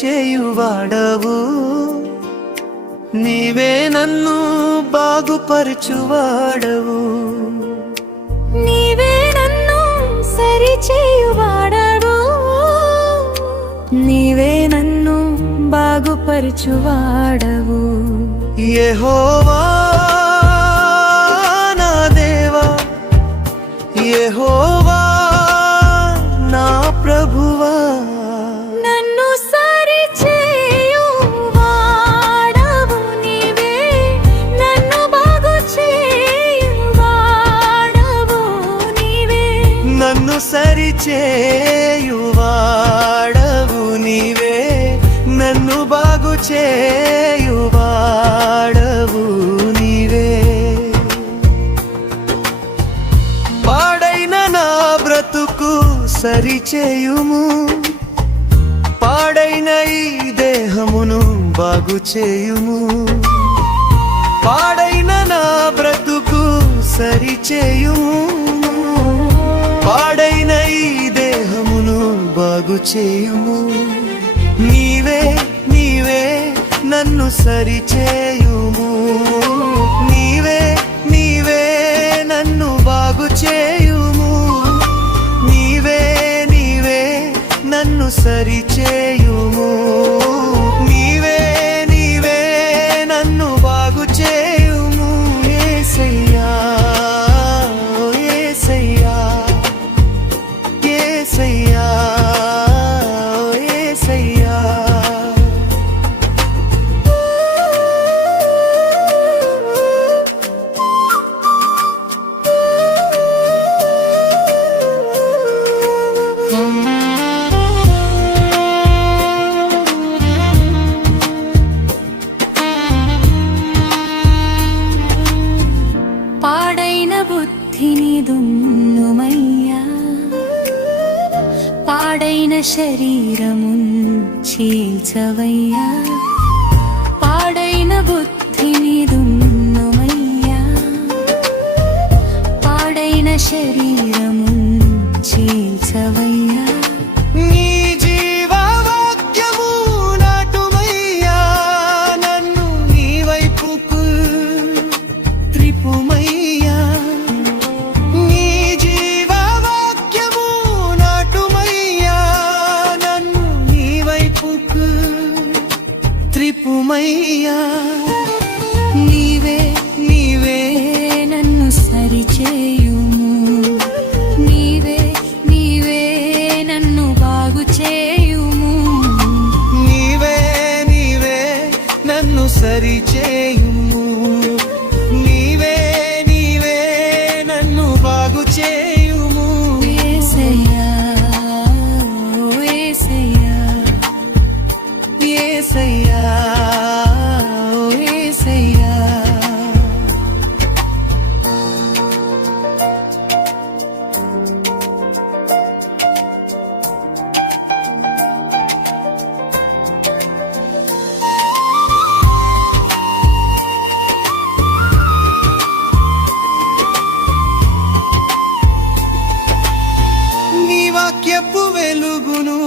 సరిచేయువాడవు, నీవే నన్ను బాగుపరచువాడవు. నీవే నన్ను సరిచేయువాడవు, నీవే నన్ను బాగుపరచువాడవు. యెహోవా నా దేవా, యెహోవా నా ప్రభువా, నన్ను సరిచేయువాడవు, నీవే నన్ను బాగుచేయువాడవు. నీవే నన్ను సరిచేయువాడవు, నీవే నన్ను బాగుచేయువాడవు. నీవే పాడైన నా బ్రతుకు సరిచేయుము, పాడైన ఈ దేహమును బాగుచేయుము. పాడైన నా బ్రతుకు సరిచేయుము, పాడైన ఈ దేహమును బాగుచేయుము. నీవే నీవే నన్ను సరిచేయుము, నీవే నీవే నన్ను బాగుచేయుము. నీవే నీవే నన్ను సరిచేయుము, నీవే నీవే నన్ను బాగుచేయుము. యేసయ్యా యేసయ్యా యేసయ్యా యేసయ్యా. పాడైన బుద్ధిని దున్నుమయ్యా, పాడైన శరీరమున్ చీల్చవయ్యా. పాడైన బుద్ధిని దున్నుమయ్యా, పాడైన శరీరమున్ చీల్చవయ్యా. నీ జీవవాక్యము నాటుమయ్యా, నన్ను నీ వైపుకు త్రిపుమయ్యా. నీ జీవవాక్యము నాటుమయ్యా, నన్ను నీ వైపుకు త్రిపుమయ్యా. నీవే నీవే నన్ను సరిచేయుము, నీవే నీవే నన్ను బాగుచేయుము. నీవే నీవే నన్ను సరిచేయుము, నీవే నీవే నన్ను బాగుచేయుము. యేసయ్యా యేసయ్యా యేసయ్యా యేసయ్యా. నీ వాక్యపు వెలుగును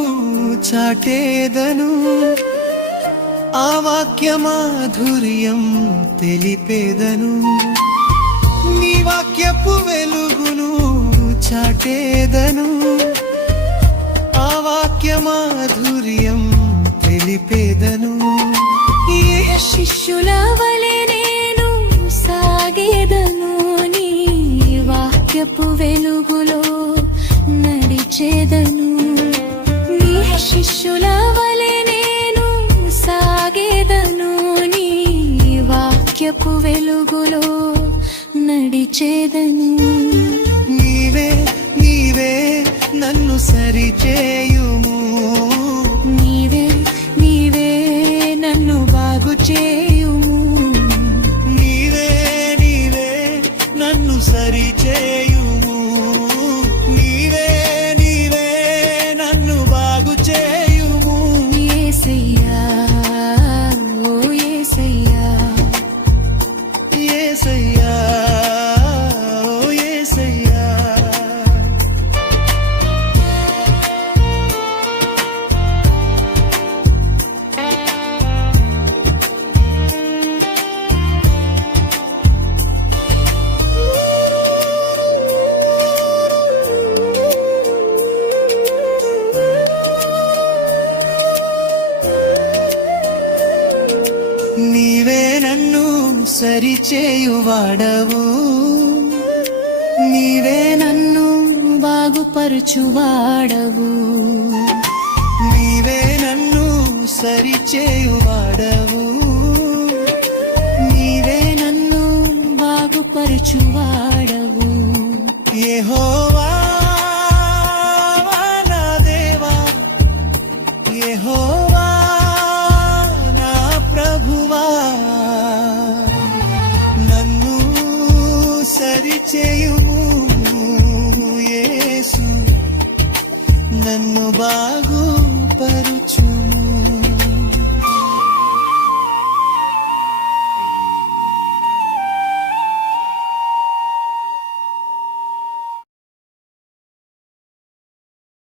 చాటేదను, ఆ వాక్య మాధుర్యం తెలిపేదను. నీ వాక్యపు వెలుగును చాటేదను, ఆ వాక్య మాధుర్యం తెలిపేదను. ఏ శిష్యుల వలె నేను సాగేదను, నీ వాక్యపు వెలుగులో నడిచేదను. నీ శిష్యుల వలె నేను సాగేదను, నీ వాక్యపు వెలుగులో నడిచేదను. నీవే నీవే నన్ను సరిచేయుము, నీవే నీవే నన్ను బాగుచేయుము. నీవే నీవే నన్ను సరిచేయుము, నీవే నీవే నన్ను బాగుచేయుము. యేసయ్యా ఓ యేసయ్యా యేసయ్యా యేసయ్యా. సరిచేయువాడవు నీవే నన్ను బాగుపరచువాడవు నీవే నన్ను సరిచేయువాడవు నీవే నన్ను బాగుపరచువాడవు యెహోవా నా దేవా యెహోవా